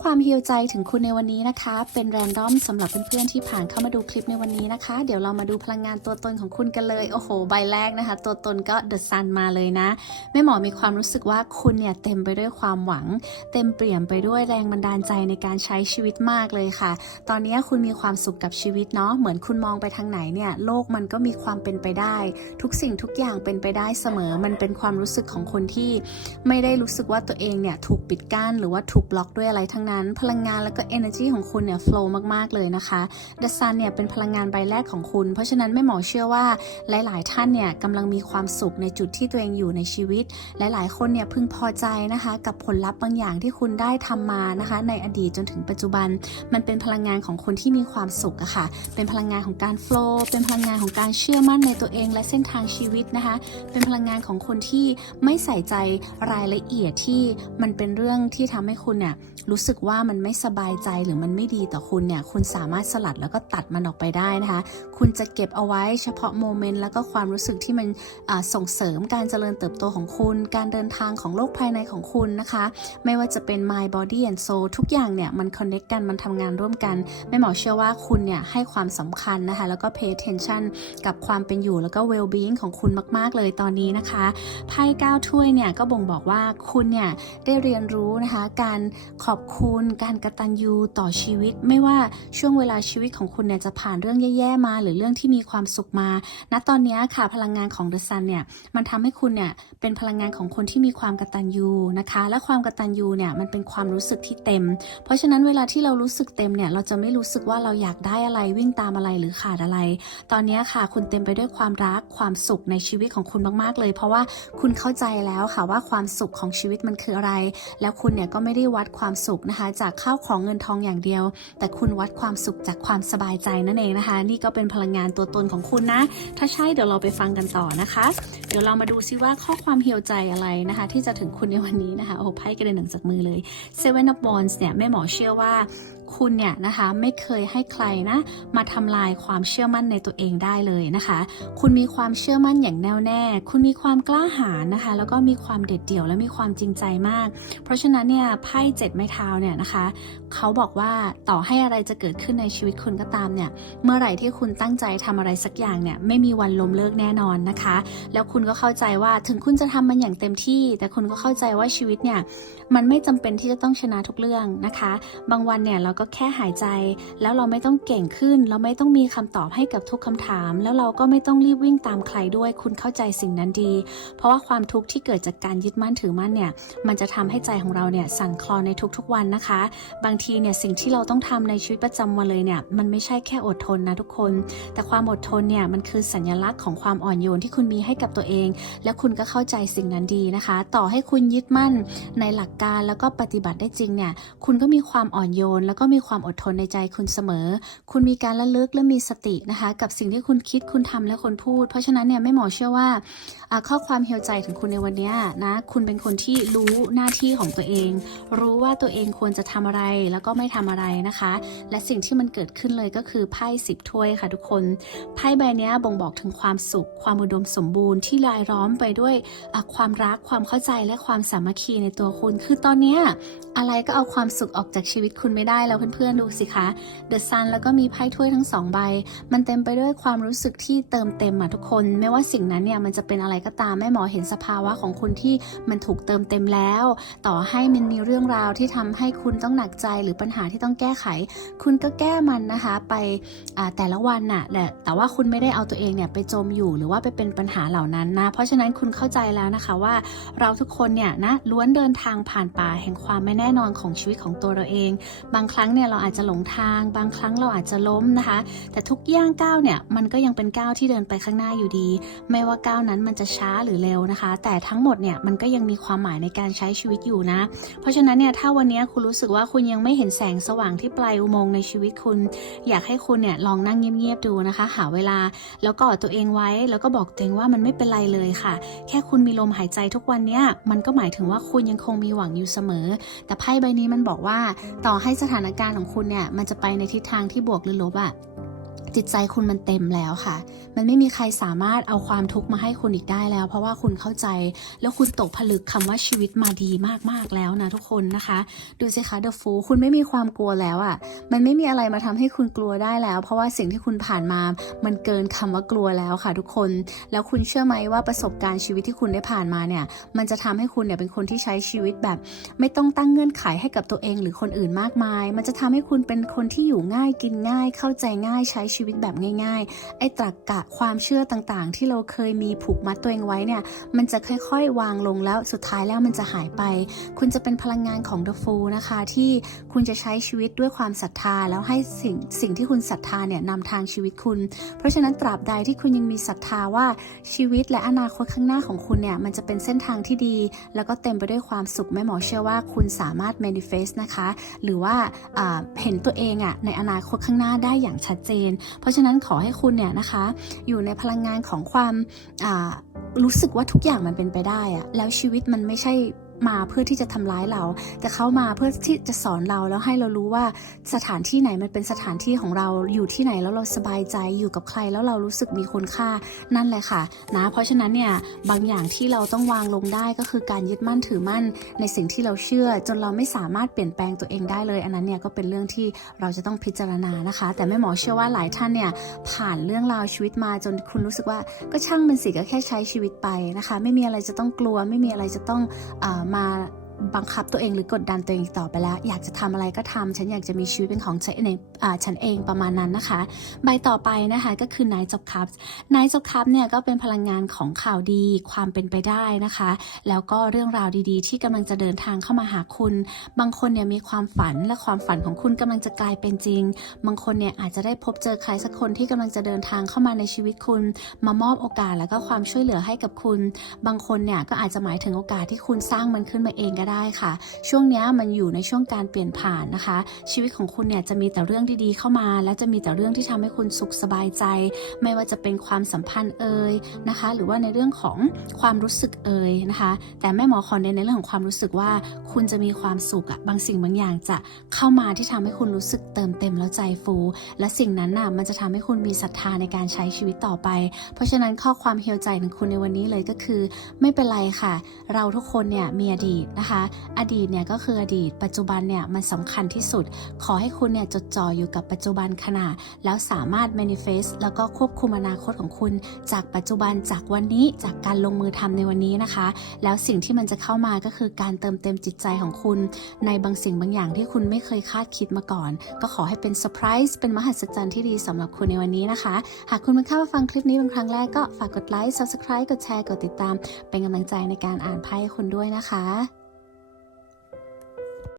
ความฮิวใจถึงคุณในวันนี้นะคะ เป็นแรนดอมสำหรับเพื่อนๆที่ผ่านเข้ามาดูคลิปในวันนี้นะคะ เดี๋ยวเรามาดูพลังงานตัวตนของคุณกันเลย โอ้โห ใบแรกนะคะ ตัวตนก็เดอะซันมาเลยนะ แม่หมอมีความรู้สึกว่าคุณเนี่ยเต็มไปด้วยความหวัง เต็มเปี่ยมไปด้วยแรงบันดาลใจในการใช้ชีวิตมากเลยค่ะ ตอนนี้คุณมีความสุขกับชีวิตเนาะ เหมือนคุณมองไปทางไหนเนี่ย โลกมันก็มีความเป็นไปได้ ทุกสิ่งทุกอย่างเป็นไปได้เสมอ มันเป็นความรู้สึกของคนที่ ไม่ได้รู้สึกว่าตัวเองเนี่ยถูกปิดกั้นหรือว่าถูกบล็อกด้วยอะไรทั้งนั้นพลังงานแล้วก็ energy ของคุณเนี่ย flow มากๆเลยนะคะ The Sun เนี่ยเป็นพลังงานใบแรกของคุณ เพราะฉะนั้นแม่หมอเชื่อว่าหลาย ๆ ท่านเนี่ยกำลังมีความสุขในจุดที่ตัวเองอยู่ในชีวิต หลาย ๆ คนเนี่ยพึงพอใจนะคะ กับผลลัพธ์บางอย่างที่คุณได้ทำมานะคะ ในอดีตจนถึงปัจจุบัน มันเป็นพลังงานของคนที่มีความสุขอะค่ะ เป็นพลังงานของการ flow เป็นพลังงานของการเชื่อมั่นในตัวเองและเส้นทางชีวิตนะคะ เป็นพลังงานของคนที่ไม่ใส่ใจรายละเอียดที่มันเป็นเรื่องที่ทำให้คุณเนี่ยรู้สึกว่ามันไม่สบายใจหรือมันไม่ดีต่อคุณเนี่ย คุณสามารถสลัดแล้วก็ตัดมันออกไปได้นะคะ คุณจะเก็บเอาไว้เฉพาะโมเมนต์แล้วก็ความรู้สึกที่มันส่งเสริมการเจริญเติบโตของคุณ การเดินทางของโลกภายในของคุณนะคะ ไม่ว่าจะเป็น mind body and soul ทุกอย่างเนี่ยมัน connect กันมันทำงานร่วมกันแม่หมอเชื่อว่าคุณเนี่ยให้ความสำคัญนะคะ แล้วก็ pay attention กับความเป็นอยู่แล้วก็ well being ของคุณมาก ๆ เลยตอนนี้นะคะไพ่เก้าถ้วยเนี่ยก็บ่งบอกว่าคุณเนี่ยได้เรียนรู้นะคะ การขอบคุณการกตัญญูต่อชีวิต ไม่ว่าช่วงเวลาชีวิตของคุณเนี่ยจะผ่านเรื่องแย่ๆมา หรือเรื่องที่มีความสุขมา ณตอนนี้ค่ะพลังงานของ The Sun เนี่ยมันทำให้คุณเนี่ยเป็นพลังงานของคนที่มีความกระตัญญูนะคะ และความกระตัญญูเนี่ยมันเป็นความรู้สึกที่เต็ม เพราะฉะนั้นเวลาที่เรารู้สึกเต็มเนี่ยเราจะไม่รู้สึกว่าเราอยากได้อะไรวิ่งตามอะไรหรือขาดอะไร ตอนนี้ค่ะคุณเต็มไปด้วยความรักความสุขในชีวิตของคุณมากๆเลย เพราะว่าคุณเข้าใจแล้วค่ะว่าความสุขของชีวิตมันคืออะไร แล้วคุณเนี่ยก็ไม่ได้วัดความสุขนะคะ จากข้าวของเงินทองอย่างเดียว แต่คุณวัดความสุขจากความสบายใจนั่นเองนะคะ นี่ก็เป็นพลังงานตัวตนของคุณนะ ถ้าใช่เดี๋ยวเราไปฟังกันต่อนะคะ เดี๋ยวเรามาดูซิว่าข้อความเฮียวใจอะไรนะคะ ที่จะถึงคุณในวันนี้นะคะโอ้โหไพ่กระเด็นหนังจากมือเลย Seven of Wands เนี่ยแม่หมอเชื่อว่า คุณเนี่ยนะคะไม่เคยให้ใครนะมาทำลายความเชื่อมั่นในตัวเองได้เลยนะคะ คุณมีความเชื่อมั่นอย่างแน่วแน่ คุณมีความกล้าหาญนะคะ แล้วก็มีความเด็ดเดี่ยวและมีความจริงใจมาก เพราะฉะนั้นเนี่ยไพ่เจ็ดไม้เท้าเนี่ยนะคะเขาบอกว่าต่อให้อะไรจะเกิดขึ้นในชีวิตคุณก็ตามเนี่ยเมื่อไหร่ที่คุณตั้งใจทำอะไรสักอย่างเนี่ยไม่มีวันล้มเลิกแน่นอนนะคะ แล้วคุณก็เข้าใจว่าถึงคุณจะทำมันอย่างเต็มที่ แต่คุณก็เข้าใจว่าชีวิตเนี่ยมันไม่จำเป็นที่จะต้องชนะทุกเรื่องนะคะ บางวันเนี่ยเราก็แค่หายใจ แล้วเราไม่ต้องเก่งขึ้น เราไม่ต้องมีคำตอบให้กับทุกคำถาม แล้วเราก็ไม่ต้องรีบวิ่งตามใครด้วย คุณเข้าใจสิ่งนั้นดี เพราะว่าความทุกข์ที่เกิดจากการยึดมั่นถือมั่นเนี่ย มันจะทำให้ใจของเราเนี่ยสั่นคลอนในทุกๆวันนะคะ บางทีเนี่ยสิ่งที่เราต้องทำในชีวิตประจำวันเลยเนี่ย มันไม่ใช่แค่อดทนนะทุกคน แต่ความอดทนเนี่ยมันคือสัญลักษณ์ของความอ่อนโยนที่คุณมีให้กับตัวเอง และคุณก็เข้าใจสิ่งนั้นดีนะคะ ต่อให้คุณยึดมั่นในหลักการแล้วก็ปฏิบัติได้จริงเนี่ย คุณก็มีความอ่อนโยนแล้วก็มีความอดทนในใจคุณเสมอ คุณมีการระลึกและมีสตินะคะ กับสิ่งที่คุณคิดคุณทำและคนพูด เพราะฉะนั้นเนี่ยไม่หมอเชื่อว่าข้อความเฮียวใจถึงคุณในวันนี้นะคุณเป็นคนที่รู้หน้าที่ของตัวเอง รู้ว่าตัวเองควรจะทำอะไรแล้วก็ไม่ทำอะไรนะคะ และสิ่งที่มันเกิดขึ้นเลยก็คือไพ่สิบถ้วยค่ะทุกคนไพ่ใบนี้บ่งบอกถึงความสุข ความอุดมสมบูรณ์ที่รายล้อมไปด้วยความรักความเข้าใจและความสามัคคีในตัวคุณ คือตอนนี้อะไรก็เอาความสุขออกจากชีวิตคุณไม่ได้แล้วเพื่อนๆดูสิคะ The Sun แล้วก็มีไพ่ถ้วยทั้งสองใบ มันเต็มไปด้วยความรู้สึกที่เติมเต็มอะทุกคน ไม่ว่าสิ่งนั้นเนี่ยมันจะเป็นอะไรก็ตามแม่หมอเห็นสภาวะของคุณที่มันถูกเติมเต็มแล้ว ต่อให้มันมีเรื่องราวที่ทำให้คุณต้องหนักใจหรือปัญหาที่ต้องแก้ไข คุณก็แก้มันนะคะไปแต่ละวันน่ะแหละแต่ว่าคุณไม่ได้เอาตัวเองเนี่ยไปจมอยู่หรือว่าไปเป็นปัญหาเหล่านั้นนะเพราะฉะนั้นคุณเข้าใจแล้วนะคะว่าเราทุกคนเนี่ยนะล้วนเดินทางผ่านป่าแห่งความไม่แน่นอนของชีวิตของตัวเราเอง บางครั้งเนี่ยเราอาจจะหลงทาง บางครั้งเราอาจจะล้มนะคะ แต่ทุกย่างก้าวเนี่ยมันก็ยังเป็นก้าวที่เดินไปข้างหน้าอยู่ดี ไม่ว่าก้าวนั้นมันจะช้าหรือเร็วนะคะ แต่ทั้งหมดเนี่ยมันก็ยังมีความหมายในการใช้ชีวิตอยู่นะ เพราะฉะนั้นเนี่ยถ้าวันนี้คุณรู้สึกว่าคุณยังไม่เห็นแสงสว่างที่ปลายอุโมงค์ในชีวิตคุณ อยากให้คุณเนี่ยลองนั่งเงียบๆดูนะคะ หาเวลาแล้วก็อดตัวเองไว้แล้วก็บอกตัวเองว่ามันไม่เป็นไรเลยค่ะ แค่คุณมีลมหายใจทุกวันเนี่ยมันก็หมายถึงว่าคุณยังคงมีหวังอยู่เสมอ แต่ไพ่ใบนี้มันบอกว่าต่อให้สถานการณ์ของคุณเนี่ยมันจะไปในทิศทางที่บวกหรือลบอะ จิตใจคุณมันเต็มแล้วค่ะ มันไม่มีใครสามารถเอาความทุกข์มาให้คุณอีกได้แล้ว เพราะว่าคุณเข้าใจแล้วคุณตกผลึกคำว่าชีวิตมาดีมากๆแล้วนะทุกคนนะคะ ดูสิคะ The Fool คุณไม่มีความกลัวแล้วอะ่ะ มันไม่มีอะไรมาทำให้คุณกลัวได้แล้ว เพราะว่าสิ่งที่คุณผ่านมา มันเกินคำว่ากลัวแล้วค่ะ ทุกคน แล้วคุณเชื่อไหมว่าประสบการณ์ชีวิตที่คุณได้ผ่านมาเนี่ย มันจะทำให้คุณเนี่ยเป็นคนที่ใช้ชีวิตแบบ ไม่ต้องตั้งเงื่อนไขให้กับตัวเองหรือคนอื่นมากมาย มันจะทำให้คุณเป็นคนที่อยู่ง่ายกินง่าย เข้าใจง่ายใช้ชีวิตีวิตแบบง่ายๆ ไอ้ตรกกะความเชื่อต่างๆ ที่เราเคยมีผูกมัดตัวเองไว้เนี่ยมันจะค่อยๆ วางลงแล้วสุดท้ายแล้วมันจะหายไป คุณจะเป็นพลังงานของ The Fool นะคะ ที่คุณจะใช้ชีวิตด้วยความศรัทธา แล้วให้สิ่งสิ่งที่คุณศรัทธาเนี่ยนำทางชีวิตคุณ เพราะฉะนั้นตราบใดที่คุณยังมีศรัทธาว่าชีวิตและอนาคตข้างหน้าของคุณเนี่ยมันจะเป็นเส้นทางที่ดี แล้วก็เต็มไปด้วยความสุขแม่หมอเชื่อว่าคุณสามารถ manifest นะคะ หรือว่าเห็นตัวเองอะในอนาคตข้างหน้าได้อย่างชัดเจนเพราะฉะนั้นขอให้คุณเนี่ยนะคะ อยู่ในพลังงานของความรู้สึกว่าทุกอย่างมันเป็นไปได้อะแล้วชีวิตมันไม่ใช่ มาเพื่อที่จะทำร้ายเรา แต่เขามาเพื่อที่จะสอนเราแล้วให้เรารู้ว่าสถานที่ไหนมันเป็นสถานที่ของเราอยู่ที่ไหนแล้วเราสบายใจอยู่กับใครแล้วเรารู้สึกมีคุณค่านั่นแหละค่ะนะเพราะฉะนั้นเนี่ยบางอย่างที่เราต้องวางลงได้ก็คือการยึดมั่นถือมั่นในสิ่งที่เราเชื่อ จนเราไม่สามารถเปลี่ยนแปลงตัวเองได้เลย อันนั้นเนี่ยก็เป็นเรื่องที่เราจะต้องพิจารณานะคะ แต่แม่หมอเชื่อว่าหลายท่านเนี่ยผ่านเรื่องราวชีวิตมาจนคุณรู้สึกว่าก็ช่างมันสิก็แค่ใช้ชีวิตไปนะคะ ไม่มีอะไรจะต้องกลัวไม่มีอะไรจะต้องอามา บังคับตัวเองหรือกดดันตัวเองต่อไปแล้ว อยากจะทำอะไรก็ทำฉันอยากจะมีชีวิตเป็นของฉันเองอ่าฉันเองประมาณนั้นนะคะ ใบต่อไปนะคะก็คือ Knight of Cups Knight of Cups เนี่ยก็เป็นพลังงานของข่าวดีความเป็นไปได้นะคะ แล้วก็เรื่องราวดีๆ ที่กำลังจะเดินทางเข้ามาหาคุณ บางคนเนี่ยมีความฝันและความฝันของคุณกำลังจะกลายเป็นจริง บางคนเนี่ยอาจจะได้พบเจอใครสักคนที่กำลังจะเดินทางเข้ามาในชีวิตคุณ มามอบโอกาสแล้วก็ความช่วยเหลือให้กับคุณ บางคนเนี่ยก็อาจจะหมายถึงโอกาสที่คุณสร้างมันขึ้นมาเองก็ได้ค่ะ ช่วงนี้มันอยู่ในช่วงการเปลี่ยนผ่านนะคะ ชีวิตของคุณเนี่ยจะมีแต่เรื่องดีๆเข้ามา และจะมีแต่เรื่องที่ทำให้คุณสุขสบายใจ ไม่ว่าจะเป็นความสัมพันธ์เอ่ยนะคะ หรือว่าในเรื่องของความรู้สึกเอ่ยนะคะ แต่แม่หมอขอเน้นในเรื่องของความรู้สึกว่า คุณจะมีความสุขอะบางสิ่งบางอย่างจะเข้ามาที่ทำให้คุณรู้สึกเติมเต็มแล้วใจฟู และสิ่งนั้นน่ะมันจะทำให้คุณมีศรัทธาในการใช้ชีวิตต่อไป เพราะฉะนั้นข้อความเฮียวใจของคุณในวันนี้เลยก็คือ ไม่เป็นไรค่ะ เราทุกคนเนี่ยมีอดีตนะคะอดีตเนี่ยก็คืออดีต ปัจจุบันเนี่ยมันสำคัญที่สุด ขอให้คุณเนี่ยจดจ่ออยู่กับปัจจุบันขณะ แล้วสามารถ manifest แล้วก็ควบคุมอนาคตของคุณ จากปัจจุบันจากวันนี้จากการลงมือทำในวันนี้นะคะ แล้วสิ่งที่มันจะเข้ามาก็คือการเติมเต็มจิตใจของคุณ ในบางสิ่งบางอย่างที่คุณไม่เคยคาดคิดมาก่อน ก็ขอให้เป็นเซอร์ไพรส์เป็นมหัศจรรย์ที่ดีสำหรับคุณในวันนี้นะคะ หากคุณเพิ่งเข้ามาฟังคลิปนี้เป็นครั้งแรกก็ฝากกดไลค์ subscribe กดแชร์กดติดตาม เป็นกำลังใจในการอ่านไพ่คุณด้วยนะคะ